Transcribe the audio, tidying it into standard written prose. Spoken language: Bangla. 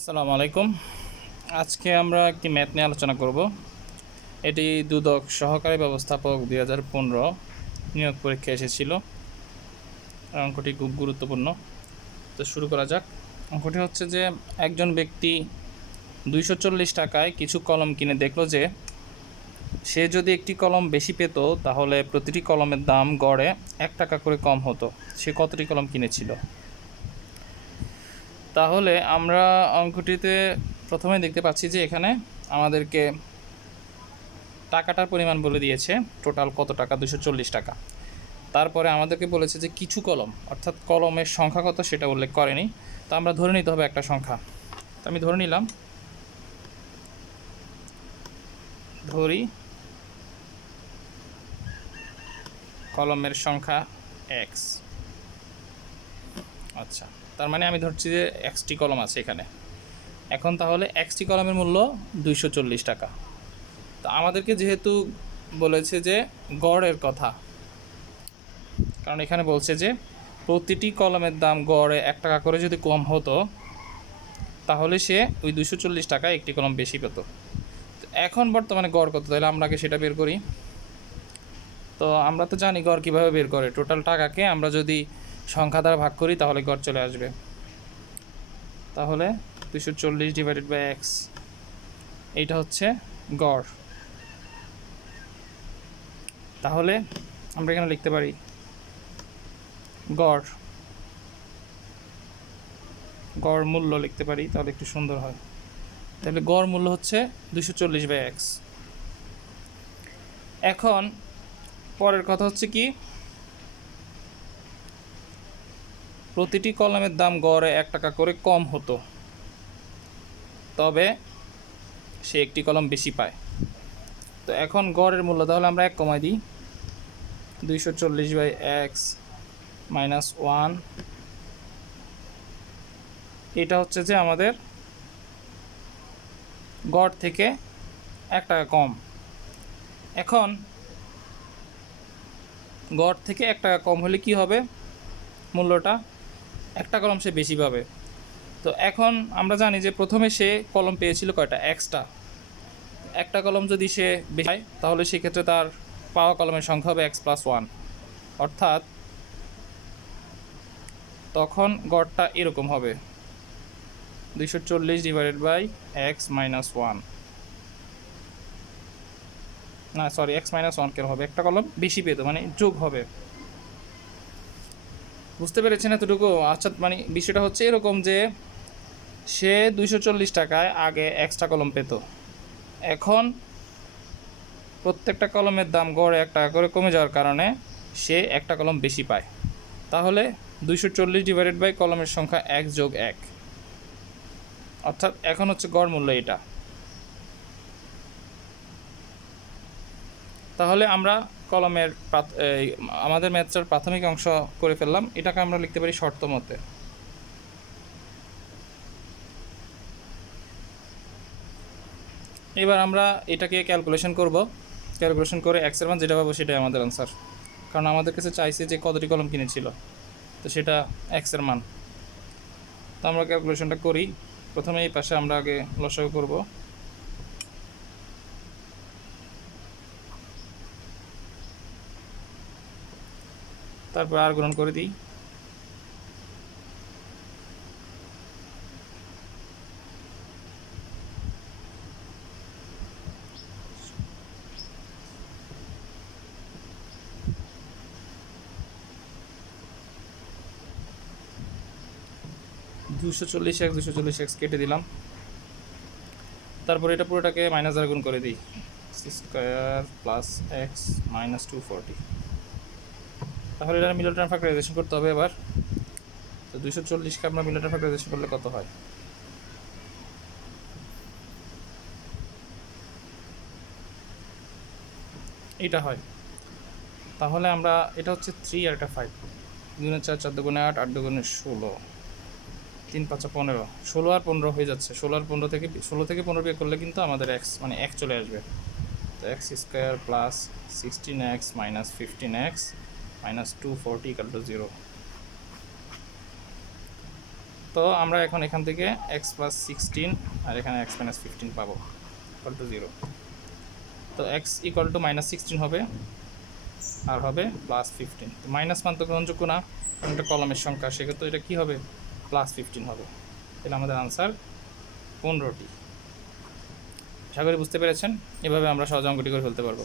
আসসালামু আলাইকুম। আজকে আমরা একটি ম্যাথ নিয়ে আলোচনা করব। এটি দুদক সহকারী ব্যবস্থাপক 2015 নিয়োগ পরীক্ষা এসেছিল। অঙ্কটি খুব গুরুত্বপূর্ণ। তো শুরু করা যাক। অঙ্কটি হচ্ছে যে একজন ব্যক্তি 240 টাকায় কিছু কলম কিনে দেখলো যে সে যদি একটি কলম বেশি পেত তাহলে প্রতিটি কলমের দাম গড়ে 1 টাকা করে কম হতো। সে কতটি কলম কিনেছিল? তাহলে আমরা অঙ্কটিতে প্রথমে দেখতে পাচ্ছি যে এখানে আমাদেরকে টাকাটার পরিমাণ বলে দিয়েছে, টোটাল কত টাকা, 240 টাকা। তারপরে আমাদেরকে বলেছে যে কিছু কলম, অর্থাৎ কলমের সংখ্যা কত সেটা উল্লেখ করেনি। তো আমরা ধরে নিতে হবে একটা সংখ্যা। তো আমি ধরে নিলাম, ধরি কলমের সংখ্যা এক্স। আচ্ছা, তার মানে আমি ধরছি যে এক্সটি কলম আছে এখানে। এখন তাহলে এক্সটি কলমের মূল্য 240 টাকা। তো আমাদেরকে যেহেতু বলেছে যে গড়ের কথা, কারণ এখানে বলছে যে প্রতিটি কলমের দাম গড়ে 1 টাকা করে যদি কম হতো তাহলে সে ওই 240 টাকায় একটি কলম বেশি পেত। এখন বর্তমানে গড় কত, তাহলে আমরা আগে সেটা বের করি। তো আমরা তো জানি গড় কীভাবে বের করে, টোটাল টাকাকে আমরা যদি সংখ্যা দ্বারা ভাগ করি তাহলে গড় চলে আসবে। তাহলে 240 ডিভাইডেড বাই এক্স, এইটা হচ্ছে গড়। তাহলে আমরা এখানে লিখতে পারি গড় গড় মূল্য লিখতে পারি, তাহলে একটু সুন্দর হয়। তাহলে গড় মূল্য হচ্ছে 240 বাই এক্স। এখন পরের কথা হচ্ছে কি, প্রতিটি কলমের দাম গড়ে 1 টাকা করে কম হতো, তবে সে একটি কলম বেশি পায়। তো এখন গড়ের মূল্য তাহলে আমরা 1 কমাই দিই, 240 বাই এক্স মাইনাস 1। এটা হচ্ছে যে আমাদের গড় থেকে 1 টাকা কম। এখন গড় থেকে 1 টাকা কম হলে কি হবে, মূল্যটা একটা কলম সে বেশি পাবে। তো এখন আমরা জানি যে প্রথমে সে কলম পেয়েছিল কয়টা, এক্সটা। একটা কলম যদি সে বেশি পায় তাহলে সেক্ষেত্রে তার পাওয়া কলমের সংখ্যা হবে এক্স প্লাস 1, অর্থাৎ তখন গড়টা এরকম হবে 240 ডিভাইডেড বাই এক্স মাইনাস 1। না সরি, এক্স মাইনাস 1 কেন হবে, একটা কলম বেশি পেত মানে যোগ হবে। বুঝতে পেরেছেন এতটুকু? আচ্ছা, মানে বিষয়টা হচ্ছে এরকম যে সে 240 টাকায় আগে এক্সট্রা কলম পেত, এখন প্রত্যেকটা কলমের দাম গড়ে 1 টাকা করে কমে যাওয়ার কারণে সে একটা কলম বেশি পায়। তাহলে 240 ডিভাইডেড বাই কলমের সংখ্যা 1 যোগ 1, অর্থাৎ এখন হচ্ছে গড় মূল্য এটা। তাহলে আমরা কলমের আমাদের ম্যাথটার প্রাথমিক অংশ করে ফেললাম। এটাকে আমরা লিখতে পারি শর্ত মতে। এবার আমরা এটাকে ক্যালকুলেশন করব। ক্যালকুলেশন করে এক্সের মান যেটা পাবো সেটাই আমাদের আনসার, কারণ আমাদের কাছে চাইছে যে কতটি কলম কিনেছিল, তো সেটা এক্সের মান। তো আমরা ক্যালকুলেশনটা করি। প্রথমে এই পাশে আমরা আগে লসাগু করব। তারপর আর গুণন করে দিই। দুশো চল্লিশ এক্স কেটে দিলাম। তারপর এটা পুরোটাকে মাইনাস দ্বারা গুণ করে দিই, স্কোয়ার প্লাস এক্স মাইনাস 240। তাহলে এটা মিডল টার্ম ফ্যাক্টরাইজেশন করতে হবে এবার। তো 240কে আমরা মিডল টার্ম ফ্যাক্টরাইজেশন করলে কত হয়, এটা হয়। তাহলে আমরা এটা হচ্ছে 3 আর এটা 5, 2 4 4 2 8 8 2 16, 3 5 15, 16 আর 15 হয়ে যাচ্ছে। 16 আর 15 থেকে 16 থেকে 15 বিয়োগ করলে কিন্তু আমাদের এক্স মানে 1 চলে আসবে। তো x square plus 16x minus 15x minus 240 equal to 0। তো আমরা এখন এখান থেকে এক্স প্লাস 16 আর এখানে এক্স মাইনাস 15 পাবো ইকুয়াল টু 0। তো এক্স ইকুয়াল টু -16 হবে আর হবে +15। তো মাইনাস মান তো গ্রহণযোগ্য না, কারণ এটা কলমের সংখ্যা, সেক্ষেত্রে এটা কী হবে, +15 হবে। তাহলে আমাদের আনসার 15টি। আশা করি বুঝতে পেরেছেন। এভাবে আমরা সহজ অঙ্কটি করে ফেলতে পারবো।